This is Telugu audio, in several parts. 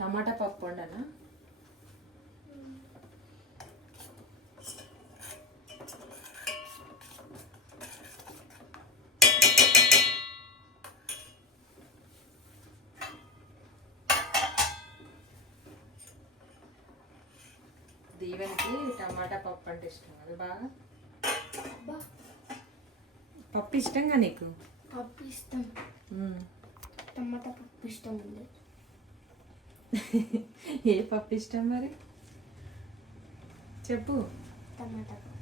టమాటా పప్పు వండనా? దీవెనకి టమాటా పప్పు అంటే ఇష్టం. అది బాగా పప్పు ఇష్టంగా నీకు? పప్పు ఇష్టం. టమాటా పప్పు ఇష్టం ఉంది. ఏ పప్పు ఇష్టం మరి చెప్పు. టమాటా పప్పు.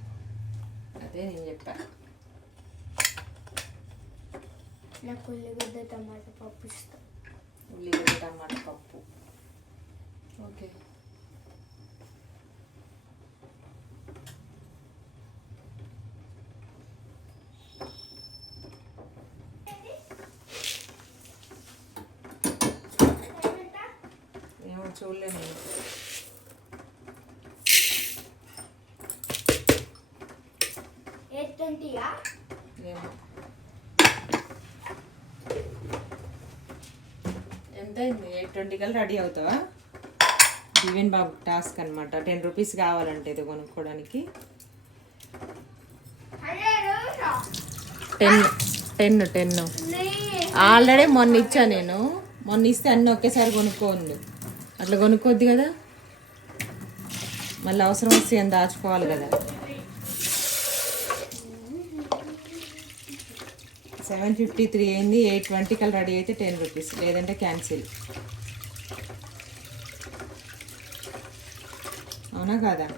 అదే నేను చెప్పా. నాకు ఉల్లిగడ్డ టమాటా పప్పు ఇష్టం. ఉల్లిగడ్డ టమాటా పప్పు. ఓకే. చూడలేను. ఎంత అయింది? 8:20 కల్లా రెడీ అవుతావా? దీవెన్ బాబు టాస్క్ అనమాట. 10 రూపీస్ కావాలంటే ఇది కొనుక్కోవడానికి. 10 ఆల్రెడీ మొన్న ఇచ్చా నేను. మొన్న ఇస్తే అన్నీ ఒకేసారి కొనుక్కోండి. అట్లా కొనుక్కోద్ది కదా, మళ్ళీ అవసరం వస్తే ఏం దాచుకోవాలి కదా. 7:53 అయింది. 8:20 కల్లా రెడీ అయితే 10 రూపీస్, లేదంటే క్యాన్సిల్. అవునా కాదా?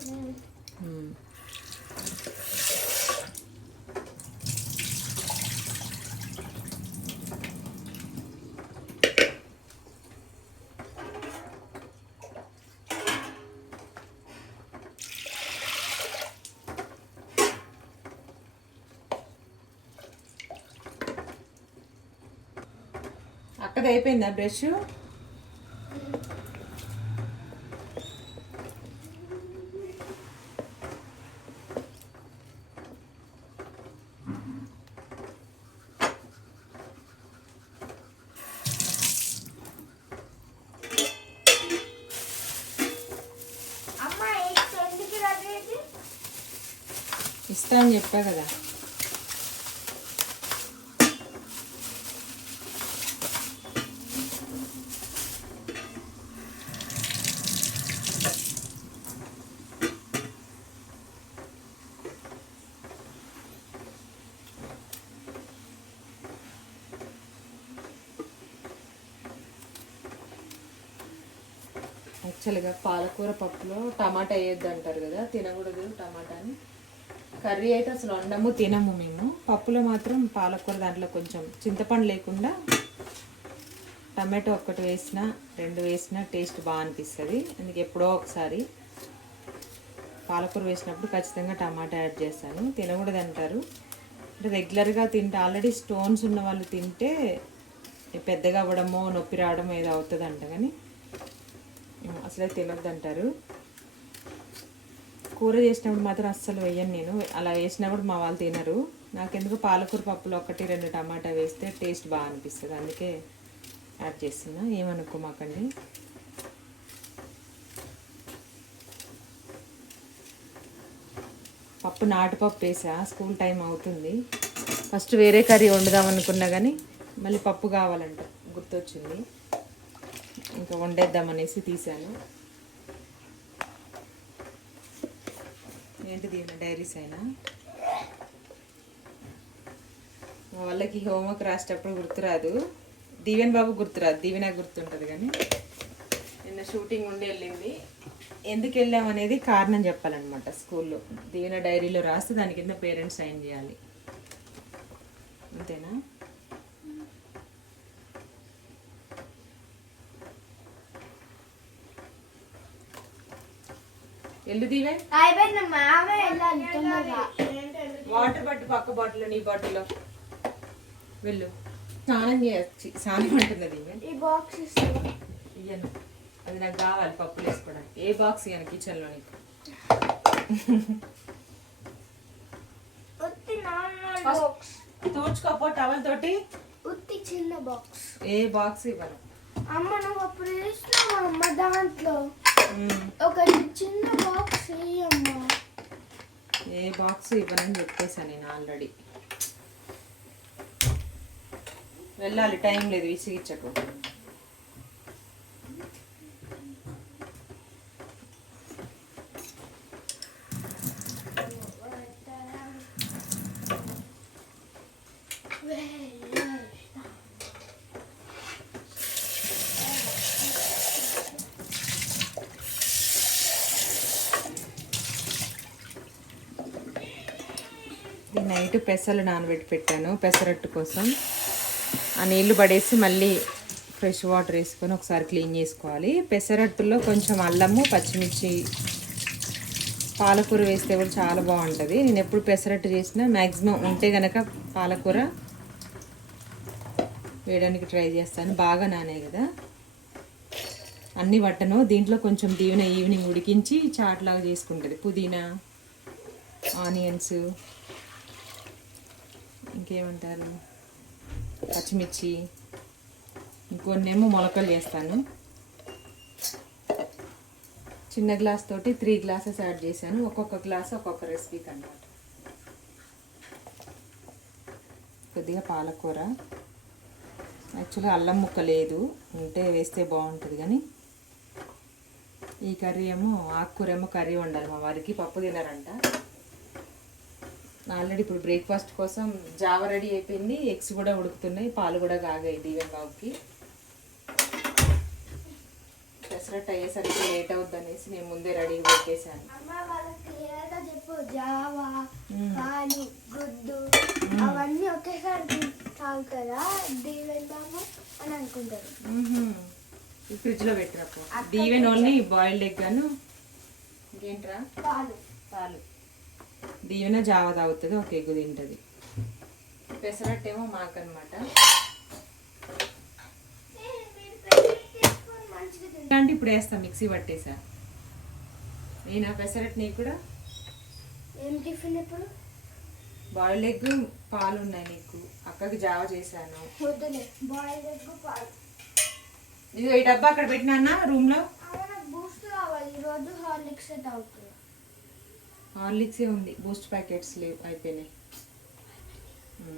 అక్కది అయిపోయిందా బ్రష్? ఇస్తా అని చెప్పా కదా. యాక్చువల్గా పాలకూర పప్పులో టమాటా వేయద్దు అంటారు కదా, తినకూడదు టమాటాని. కర్రీ అయితే అసలు వండము, తినము మేము. పప్పులో మాత్రం పాలకూర దాంట్లో కొంచెం చింతపండు లేకుండా టమాటో ఒక్కటి వేసినా 2 వేసినా టేస్ట్ బాగా అనిపిస్తుంది. అందుకే ఎప్పుడో ఒకసారి పాలకూర వేసినప్పుడు ఖచ్చితంగా టమాటా యాడ్ చేస్తాను. తినకూడదు అంటారు. అంటే రెగ్యులర్గా తింటే, ఆల్రెడీ స్టోన్స్ ఉన్న వాళ్ళు తింటే పెద్దగా అవ్వడమో నొప్పి రావడమో ఏదో అవుతుంది అంట, కానీ అసలే తినొద్దు అంటారు. కూర చేసినప్పుడు మాత్రం అస్సలు వేయను నేను. అలా వేసినప్పుడు మా వాళ్ళు తినరు. నాకెందుకు పాలకూర పప్పులో 1-2 టమాటా వేస్తే టేస్ట్ బాగా అనిపిస్తుంది, అందుకే యాడ్ చేస్తున్నా. ఏమనుకోమాకండి. పప్పు నాటుపప్పు వేసా, స్కూల్ టైం అవుతుంది. ఫస్ట్ వేరే కర్రీ వండుదాం అనుకున్నా కానీ మళ్ళీ పప్పు కావాలంట గుర్తొచ్చింది, ఇంకా వండేద్దామనేసి తీసాను. ఏంటిది డైరీస్ అయినా మా వాళ్ళకి హోంవర్క్ రాసేటప్పుడు గుర్తురాదు. దీవెన్ బాబు గుర్తురాదు, దీవెన గుర్తుంటుంది. కానీ నిన్న షూటింగ్ ఉండి వెళ్ళింది. ఎందుకు వెళ్ళామనేది కారణం చెప్పాలన్నమాట. స్కూల్లో దీవెన డైరీలో రాస్తే దాని కింద పేరెంట్స్ సైన్ చేయాలి, అంతేనా? ఎల్లు దీవె. వాటర్ బట్టు పక్క బాటిల్, నీ బాటిల్లో వెళ్ళు. స్నానం చేయొచ్చు. స్నానం అంటుంది దీవె. ఇయ్యను, అది నాకు కావాలి పప్పులు వేసుకోవడానికి. ఏ బాక్స్ ఇయ్యను కిచెన్లో నీకు. తూడ్చుకోపో టవల్ తోటి. చిన్న బాక్స్. ఏ బాక్స్ ఇవ్వను. అమ్మ నువ్వు అప్పుడు వేసినావు అమ్మ దాంట్లో ఒక చిన్న బాక్స్ అమ్మా. ఏ బాక్స్ ఇవ్వనని చెప్పేసా నేను ఆల్రెడీ. వెళ్ళాలి, టైం లేదు, విసిగిచ్చకు. నైట్ పెసలు నానబెట్టి పెట్టాను పెసరట్టు కోసం. ఆ నీళ్లు పడేసి మళ్ళీ ఫ్రెష్ వాటర్ వేసుకొని ఒకసారి క్లీన్ చేసుకోవాలి. పెసరట్టులో కొంచెం అల్లము, పచ్చిమిర్చి, పాలకూర వేస్తే కూడా చాలా బాగుంటుంది. నేను ఎప్పుడు పెసరట్టు చేసినా మ్యాక్సిమం ఉంటే కనుక పాలకూర వేయడానికి ట్రై చేస్తాను. బాగా నానే కదా, అన్నీ పట్టను. దీంట్లో కొంచెం దీవెన ఈవినింగ్ ఉడికించి చాట్ లాగా చేసుకుంటుంది. పుదీనా, ఆనియన్స్, ఇంకేమంటారు, పచ్చిమిర్చి, ఇంకొన్నేమో మొలకలు వేస్తాను. చిన్న గ్లాస్ తోటి 3 గ్లాసెస్ యాడ్ చేశాను. ఒక్కొక్క గ్లాస్ ఒక్కొక్క రెసిపీకి అన్నమాట. కొద్దిగా పాలకూర, యాక్చువల్గా అల్లం ముక్క లేదు, ఉంటే వేస్తే బాగుంటుంది. కానీ ఈ కర్రీ ఏమో ఆకుకూర ఏమో కర్రీ వండాలి. మా వారికి పప్పు తినరంట. ఆల్రెడీ ఇప్పుడు బ్రేక్ఫాస్ట్ కోసం జావ రెడీ అయిపోయింది. ఎగ్స్ కూడా ఉడుకుతున్నాయి, పాలు కూడా కాగాయి దీవెన్ బాబుకి. పెసరట్టు అయ్యేసరికి లేట్ అవుద్ది అనేసి నేను ముందే రెడీ పెట్టేశాను. పాలు, గుడ్డు అవన్నీ ఒకేసారి తాగుతారా దీవెన్ బాబు అని అనుకుంటారు. ఈ ఫ్రిడ్జ్లో పెట్టినప్పుడు దీవెన్ ఓన్లీ బాయిల్డ్ ఎగ్ అను ఇంకేంట్రా పాలు. దీవెన జావ తాగుతుంది, ఒక ఎగ్గు తింటుంది. పెసరట్టు ఏమో మాకనమాట. ఇలాంటి ఇప్పుడు వేస్తా, మిక్సీ పట్టేసా. నేనా పెసరట్టు నీకు కూడా ఏం టిఫిన్ ఇప్పుడు? బాయిల్డ్ ఎగ్, పాలు ఉన్నాయి నీకు. అక్కకి జావ చేశాను. బాయిల్డ్ ఎగ్, పాలు. ఇదిగో ఈ డబ్బా అక్కడ పెట్టినా రూమ్లో. బూస్ట్ కావాలి ఈరోజు. హార్లిక్స్ తాగుతున్నా. హార్లిక్సే ఉంది, బూస్ట్ ప్యాకెట్స్ లేవు, అయిపోయినాయి.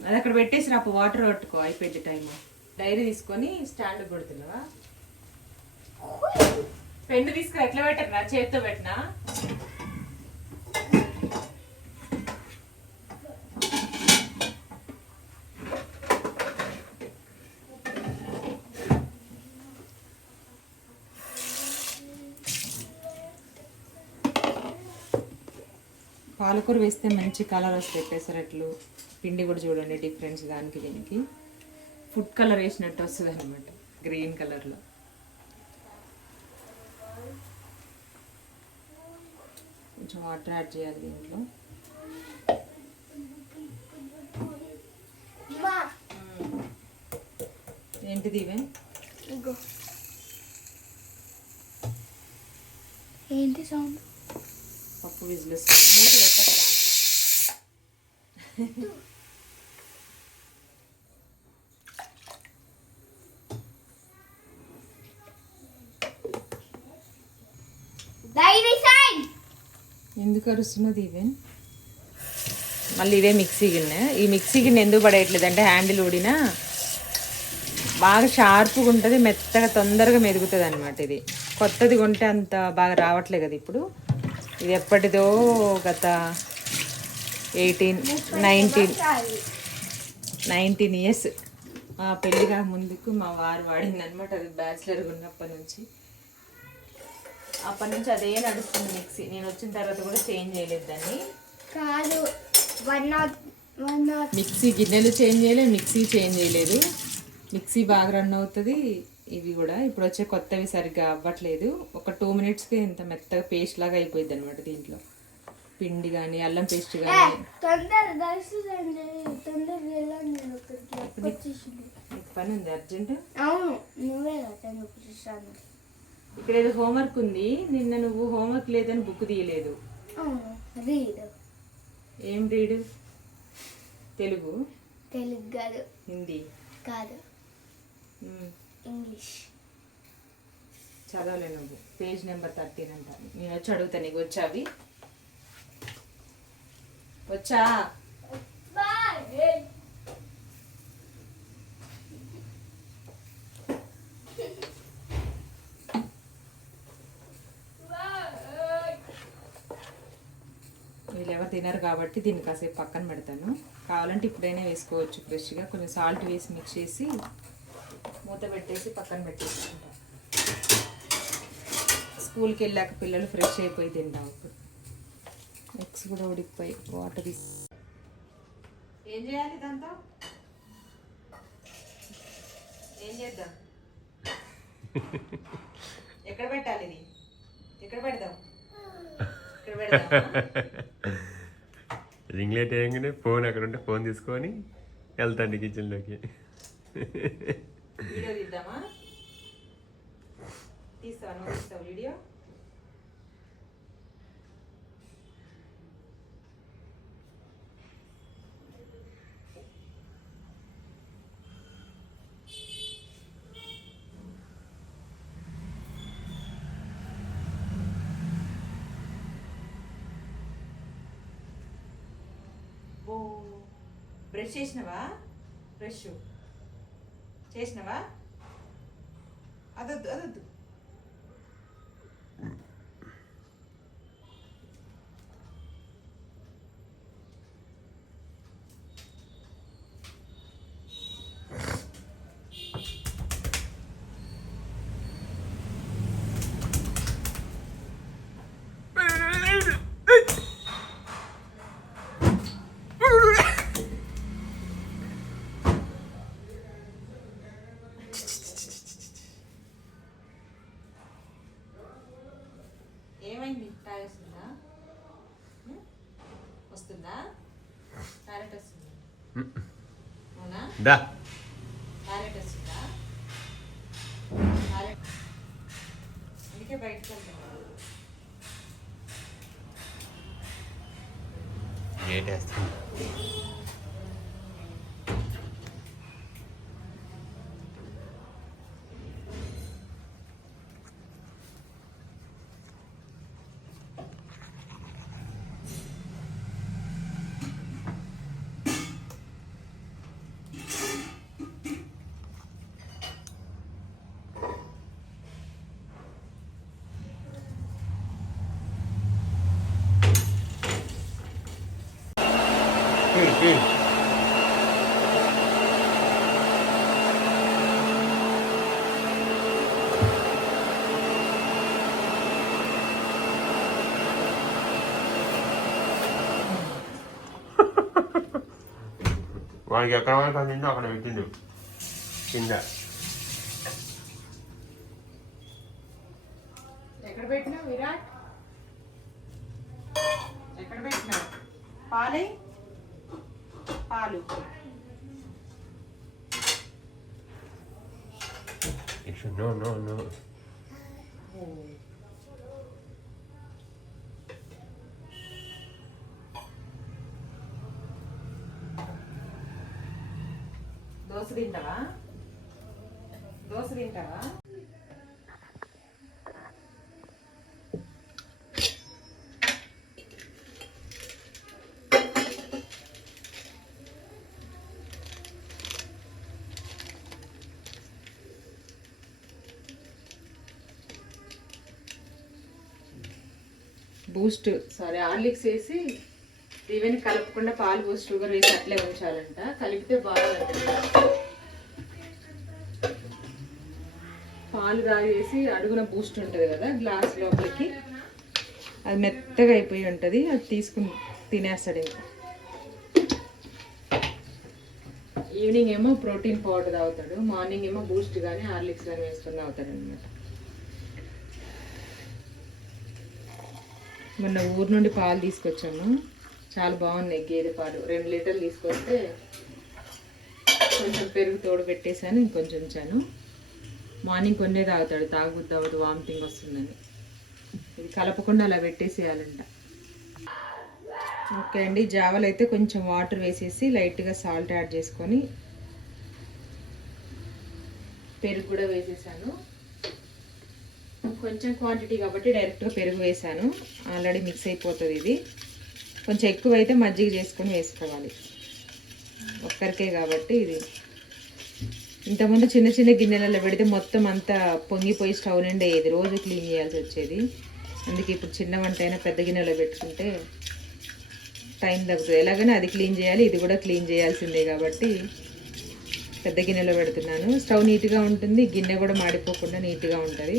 అది అక్కడ పెట్టేసి రాపు, వాటర్ పట్టుకో, అయిపోయింది టైం. డైరీ తీసుకొని స్టాండ్ కొడుతున్నావా? పెన్ను తీసుకురా. ఎట్లా పెట్టరా? చేతితో పెట్టినా. పాలకూర వేస్తే మంచి కలర్ వస్తాయి పెసరట్లు. పిండి కూడా చూడండి డిఫరెన్స్ దానికి దీనికి. ఫుడ్ కలర్ వేసినట్టు వస్తుంది అనమాట, గ్రీన్ కలర్లో. కొంచెం వాటర్ యాడ్ చేయాలి దీంట్లో. ఏంటిది ఇవే? ఏంటి సౌండ్? పప్పు విజిల్ వస్తుంది. మూడు పెట్టక దాంట్లో. ఎందుకు అరుస్తున్నది ఇవే? మళ్ళీ ఇవే మిక్సీ గిన్నె. ఈ మిక్సీ గిన్నె ఎందుకు పడేయట్లేదు అంటే హ్యాండిల్ ఊడినా బాగా షార్ప్గా ఉంటుంది, మెత్తగా తొందరగా మెదుగుతుంది అనమాట. ఇది కొత్తది కొంటే అంత బాగా రావట్లేదు కదా ఇప్పుడు. ఇది ఎప్పటిదో గత 19 ఇయర్స్ పెళ్ళిగా ముందుకు మా వారు వాడింది అనమాట. అది బ్యాచిలర్గా ఉన్నప్పటి నుంచి, అప్పటి నుంచి అదే నడుస్తుంది మిక్సీ. నేను వచ్చిన తర్వాత కూడా చేంజ్ చేయలేదు దాన్ని. కాదు, మిక్సీ గిన్నెలు చేంజ్ చేయలేదు, మిక్సీ చేంజ్ చేయలేదు. మిక్సీ బాగా రన్ అవుతుంది. ఇవి కూడా ఇప్పుడు వచ్చే కొత్తవి సరిగ్గా అవ్వట్లేదు. ఒక 2 మినిట్స్కి ఇంత మెత్తగా పేస్ట్ లాగా అయిపోయింది అనమాట. దీంట్లో పిండి కానీ అల్లం పేస్ట్ కానీ. పని ఉంది అర్జెంట్. ఇక్కడ ఏదో హోంవర్క్ ఉంది. నిన్న నువ్వు హోంవర్క్ లేదని బుక్ తీయలేదు. ఏం రీడ్? తెలుగు కాదు, హిందీ కాదు, ఇంగ్లీష్. చదవలే నువ్వు. పేజ్ నెంబర్ 13 అంట. నేను వచ్చి అడుగుతా నీకు వచ్చావి వచ్చా. వీళ్ళు ఎవరు తినరు కాబట్టి దీన్ని కాసేపు పక్కన పెడతాను. కావాలంటే ఇప్పుడైనా వేసుకోవచ్చు ఫ్రెష్గా. కొంచెం సాల్ట్ వేసి మిక్స్ చేసి మూత పెట్టేసి పక్కన పెట్టేసుకుంటా. స్కూల్కి వెళ్ళాక పిల్లలు ఫ్రెష్ అయిపోయి తింటాం. ఇప్పుడు ఎగ్స్ కూడా ఉడికిపోయి వాటర్ ఏం చేయాలి దాంతో? ఏం చేద్దాం? ఎక్కడ పెట్టాలి ఇది? ఎక్కడ పెడదాం? ఇక్కడ పెడదాం. రింగ్ లైట్ వేయగానే ఫోన్ అక్కడ ఉంటే ఫోన్ తీసుకొని వెళ్తాండి కిచెన్లోకి. వీడియో తీద్దామా? తీస్తావా? నువ్వు తీస్తావు వీడియో? ఓ బ్రష్ చేసినవా? బ్రష్ చేసినవా? అదొద్దు అదొద్దు. ఏమైంది? టాయ్ వస్తుందా? వస్తుందా? క్యారెట్ వస్తుందా? అవునా? క్యారెట్ వస్తుందా? క్యారెట్ అందుకే బయటకు వెళ్తున్నా. గేట్ వేస్తుంది. వాడికి ఎక్కడ వరకు అందిందో అక్కడ పెట్టిండు కింద. ఎక్కడ పెట్టినావు విరాట్? ఎక్కడ పెట్టినావు? పాలే పాలు. No, no, no. దోశ తింటావా? దోశ తింటావా? బూస్ట్ సారీ హార్లిక్స్ వేసి ఈవెన్ కలపకుండా పాలు పోసి షుగర్ వేసి అట్లే ఉంచాలంట. కలిపితే బాగుంటుంది. పాలు తాగేసి అడుగున బూస్ట్ ఉంటుంది కదా గ్లాస్ లోపలికి, అది మెత్తగా అయిపోయి ఉంటుంది. అది తీసుకుని తినేస్తాడు. ఇంకా ఈవినింగ్ ఏమో ప్రోటీన్ పౌడర్ తాగుతాడు, మార్నింగ్ ఏమో బూస్ట్ కానీ హార్లిక్స్ కానీ వేసుకుని తాగుతాడు అనమాట. మొన్న ఊరు నుండి పాలు తీసుకొచ్చాము, చాలా బాగున్నాయి గేదె పాలు. 2 లీటర్లు తీసుకొస్తే కొంచెం పెరుగు తోడు పెట్టేశాను, ఇంకొంచెం ఉంచాను. మార్నింగ్ కొన్నే తాగుతాడు, తాగుద్దు అవ్వదు వామిటింగ్ వస్తుందని. ఇది కలపకుండా అలా పెట్టేసేయాలంట. ఓకే అండి, జావలు అయితే కొంచెం వాటర్ వేసేసి లైట్గా సాల్ట్ యాడ్ చేసుకొని పెరుగు కూడా వేసేసాను. కొంచెం క్వాంటిటీ కాబట్టి డైరెక్ట్గా పెరుగు వేసాను. ఆల్రెడీ మిక్స్ అయిపోతుంది ఇది. కొంచెం ఎక్కువైతే మజ్జిగ చేసుకొని వేసుకోవాలి. ఒక్కరికే కాబట్టి ఇది. ఇంతకుముందు చిన్న చిన్న గిన్నెలలో పెడితే మొత్తం అంతా పొంగిపోయి స్టవ్ నిండి అయ్యేది, రోజు క్లీన్ చేయాల్సి వచ్చేది. అందుకే ఇప్పుడు చిన్న వంట అయినా పెద్ద గిన్నెలో పెట్టుకుంటే టైం తగ్గుతుంది. ఎలాగైనా అది క్లీన్ చేయాలి, ఇది కూడా క్లీన్ చేయాల్సిందే కాబట్టి పెద్ద గిన్నెలో పెడుతున్నాను. స్టవ్ నీట్గా ఉంటుంది, గిన్నె కూడా మాడిపోకుండా నీట్గా ఉంటుంది,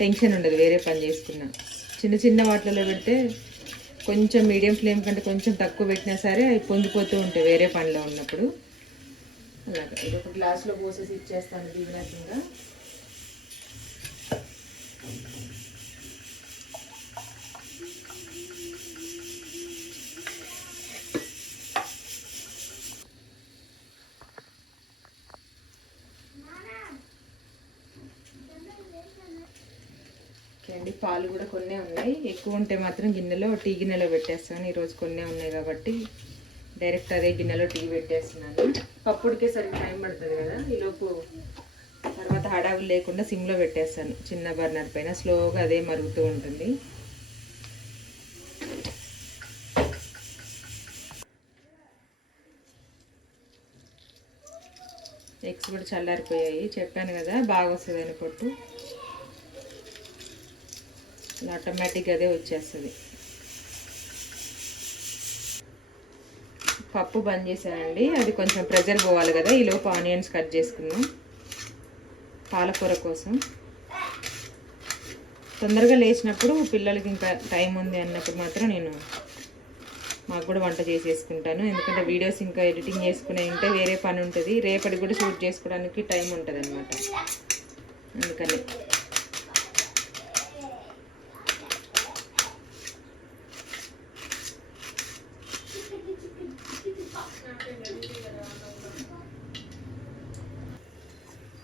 టెన్షన్ ఉండదు వేరే పని చేసుకున్నా. చిన్న చిన్న వాటిలలో పెడితే కొంచెం మీడియం ఫ్లేమ్ కంటే కొంచెం తక్కువ పెట్టినా సరే అవి పొంగిపోతూ ఉంటాయి వేరే పనిలో ఉన్నప్పుడు. అలాగా ఇది ఒక గ్లాస్లో పోసేసి ఇచ్చేస్తాను దీవెనకింగా. అండి పాలు కూడా కొన్నే ఉన్నాయి, ఎక్కువ ఉంటే మాత్రం గిన్నెలో టీ గిన్నెలో పెట్టేస్తాను. ఈరోజు కొన్నే ఉన్నాయి కాబట్టి డైరెక్ట్ అదే గిన్నెలో టీ పెట్టేస్తున్నాను. పప్పుడికే సరిగ్గా టైం పడుతుంది కదా, ఈలోపు తర్వాత హడావులు లేకుండా సిమ్లో పెట్టేస్తాను చిన్న బర్నర్ పైన, స్లోగా అదే మరుగుతూ ఉంటుంది. ఎగ్స్ కూడా చల్లారిపోయాయి, చెప్పాను కదా బాగా వస్తుందని పొట్టు. ఆటోమేటిక్గా అదే వచ్చేస్తుంది. పప్పు బంద్ చేశానండి, అది కొంచెం ప్రెజర్ పోవాలి కదా. ఈలోపు ఆనియన్స్ కట్ చేసుకుందాం పాలకూర కోసం. తొందరగా లేచినప్పుడు పిల్లలకి ఇంకా టైం ఉంది అన్నప్పుడు మాత్రం నేను మాకు కూడా వంట చేసేసుకుంటాను. ఎందుకంటే వీడియోస్ ఇంకా ఎడిటింగ్ చేసుకునే ఉంటే వేరే పని ఉంటుంది, రేపటికి కూడా షూట్ చేసుకోవడానికి టైం ఉంటుంది అనమాట. అందుకని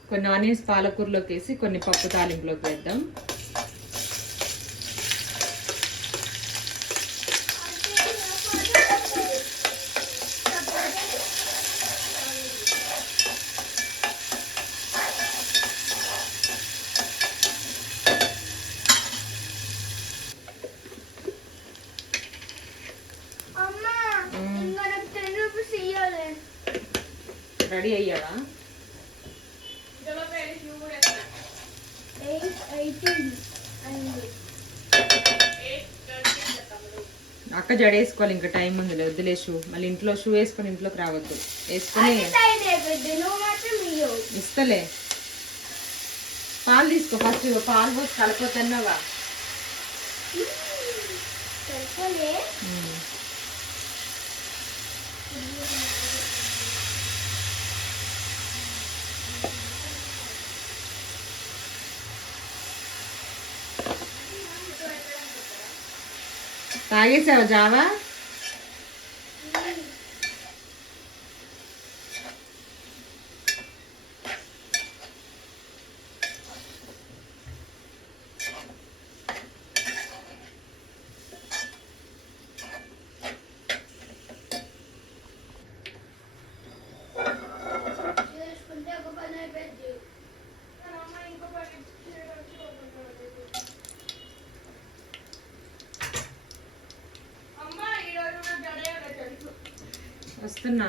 కొన్ని ఆనియన్స్ పాలకూరలోకి వేసి కొన్ని పప్పు తాలింపులోకి వేద్దాం. రెడీ అయ్యావా? అక్క జడేసుకోవాలి, ఇంకా టైం ఉంది, వద్దులే. షూ మళ్ళీ ఇంట్లో షూ వేసుకొని ఇంట్లోకి రావద్దు, వేసుకొని ఇస్తలే. పాలు తీసుకో ఫస్ట్, పాలు పోసి కలపొద్దన్నావా? తాగేసావా జావా? వస్తున్నా.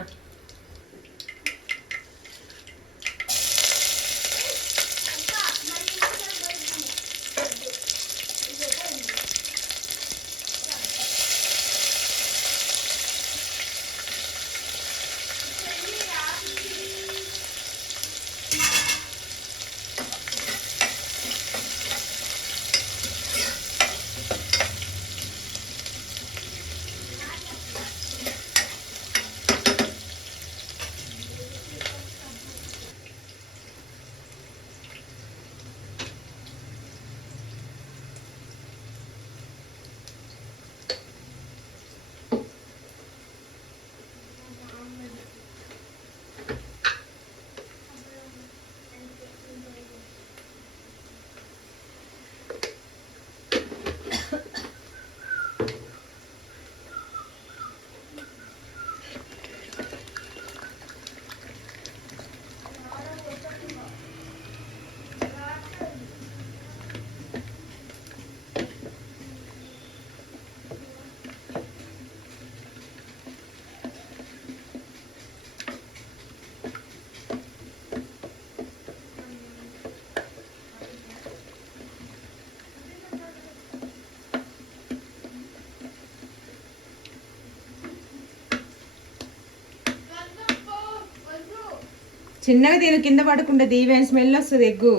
చిన్నగా తిను, కింద పడకుండా దీవెన్ స్మెల్ వస్తుంది ఎగ్గు.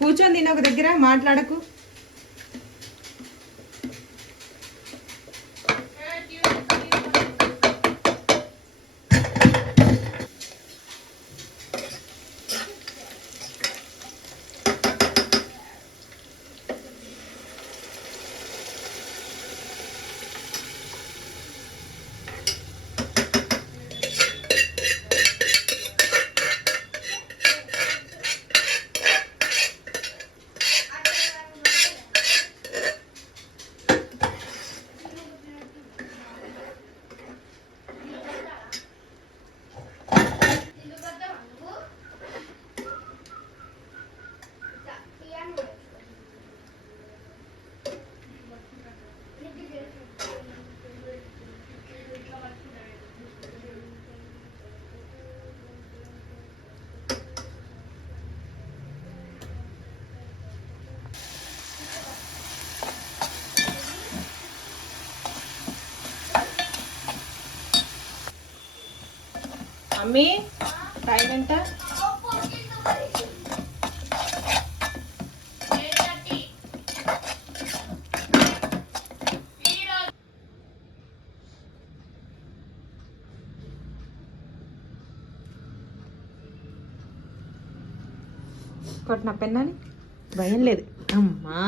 కూర్చొని తిను ఒక దగ్గర, మాట్లాడకు. మమ్మీ టైం ఎంత? కొట్టిన పెన్నాని భయం లేదు అమ్మా.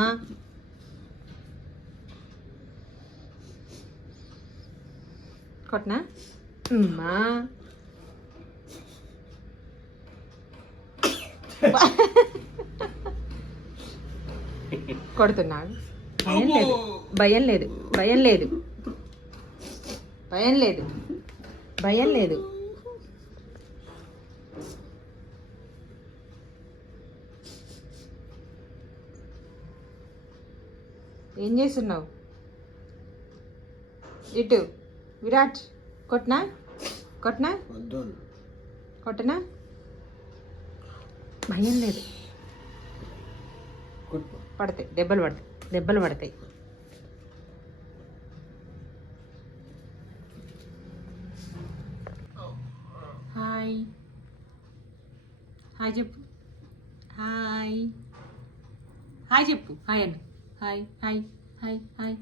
కొట్టినా అమ్మా. కొడుతున్నాడు. భయం లేదు, భయం లేదు, భయం లేదు, భయం లేదు. ఏం చేస్తున్నావు? ఇటు విరాట్ కొట్నా, కొట్నా, కొట్టనా? భయం లేదు. పడతాయి దెబ్బలు, పడతాయి దెబ్బలు పడతాయి. హాయ్ హాయ్ చెప్పు, హాయ్ హాయ్ చెప్పు, హాయ్ అన్న, hi hi hi hi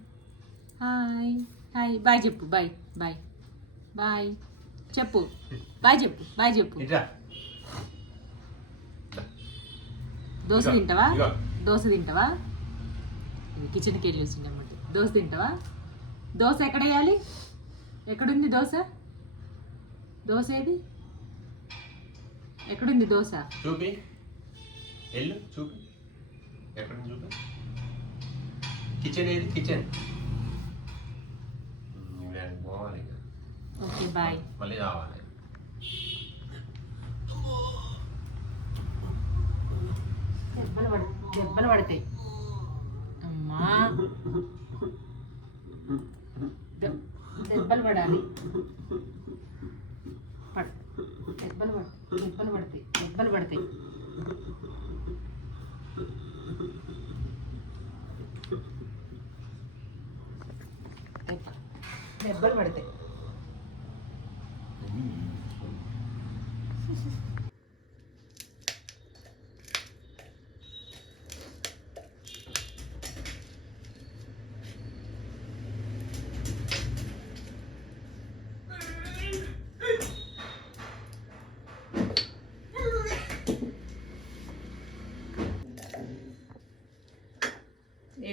hi hi. Bye చెప్పు, బాయ్ బాయ్ బాయ్ చెప్పు, బాయ్ చెప్పు, బాయ్ చెప్పు. దోశ తింటావా? దోశ తింటావా? ఇది కిచెన్కి వెళ్ళి వచ్చింది అన్నమాట. దోశ తింటావా? దోశ ఎక్కడ వేయాలి? ఎక్కడుంది దోశ? దోశ ఏది? ఎక్కడుంది దోశ? చూపి, వెళ్ళు చూపి, ఎక్కడ చూపి. కిచెన్ ఏది? కిచెన్ పోవాలి. Okay bye. మళ్ళీ రావాలి. దెబ్బలు పడతాయి అమ్మా. దెబ్బలు పడాలి. దెబ్బలు పడతాయి, దెబ్బలు పడతాయి. దెబ్బలు పడతాయి.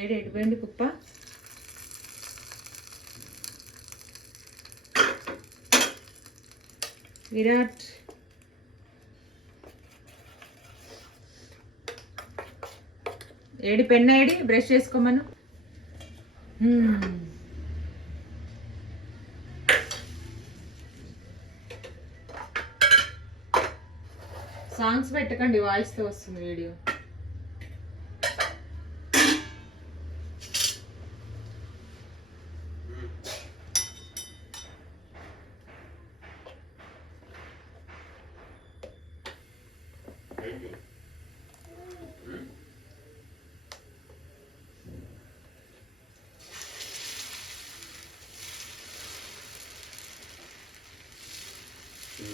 ఎడిపోయింది కుప్ప. విరాట్ ఏడి పెన్ ఏడి, బ్రష్ చేసుకోమను. సాంగ్స్ పెట్టకండి, వాయిస్తో వస్తుంది వీడియో.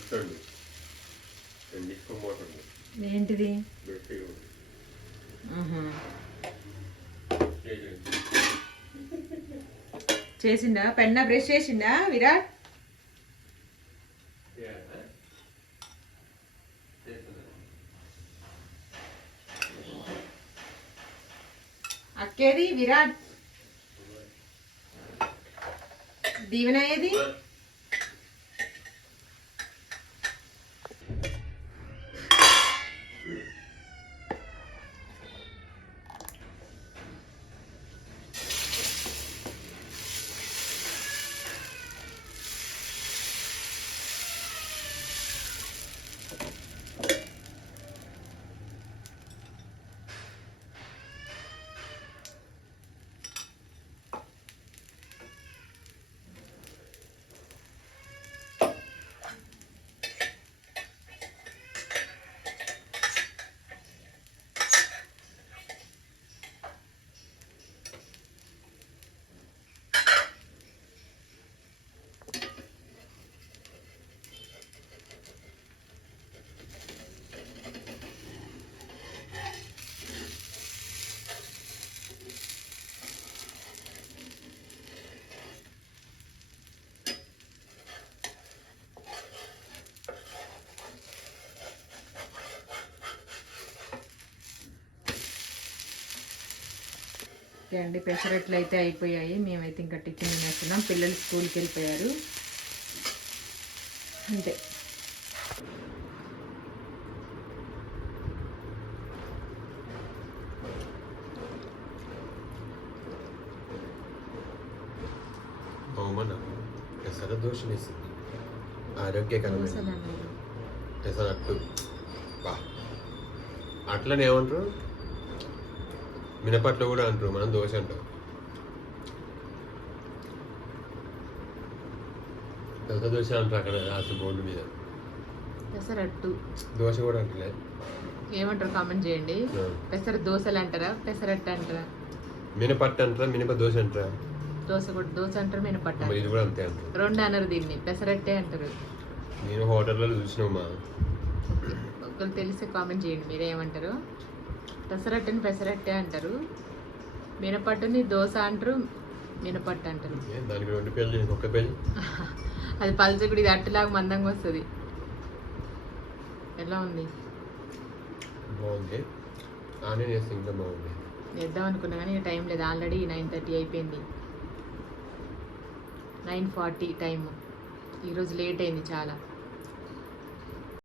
చూడండి నేను తీసుకోబోతుంది ఏంటిది? బెట్టి ఆహా. చేసిండా? పెన్నా బ్రష్ చేసిండా విరాట్? అక్కేది విరాట్? దీవెన ఏది? ఓకే అండి, పెసరట్లు అయితే అయిపోయాయి. మేమైతే ఇంకా టిఫిన్ తినేస్తున్నాం. పిల్లలు స్కూల్కి వెళ్ళిపోయారు అంతే. పెసర దోషం వేసింది ఆరోగ్యకరమైన పెసరట్టు. బా అట్లనే ఏమంటారు, మినపట్లు కూడా అంటారు, మనం దోశ అంటాం. పెద్ద దోశ అంటారు అక్కడ రాసి బోర్డు మీద. పెసరట్టు దోశ కూడా అంటలే, ఏమంటారు కామెంట్ చేయండి. పెసర దోశలు అంటారా, పెసరట్టు అంటారా? మినపట్టు అంటారా, మినప దోశ అంటారా? దోశ కూడా దోశ అంటారు, మినపట్టు ఇది కూడా అంతే అంటారు. రెండు అనరు, దీన్ని పెసరట్టే అంటారు. నేను హోటల్లో చూసినామా. ఒకరు తెలిస్తే కామెంట్ చేయండి మీరేమంటారు. పెసరట్టుని పెసరట్టే అంటారు, మినపట్టుని దోశ అంటారు, మినపట్టు అంటారు. దానికి రెండు పేర్లు, ఒక్క పేరు. అది పల్చకుడు, ఇది అట్టులాగా మందంగా వస్తుంది. ఎలా ఉంది? బాగుంది. ఆనియన్ వేస్తే ఇంకా బాగుంది. వేద్దాం అనుకున్నా కానీ టైం లేదు. ఆల్రెడీ 9:30 అయిపోయింది, 9:40 టైము. ఈరోజు లేట్ అయింది చాలా.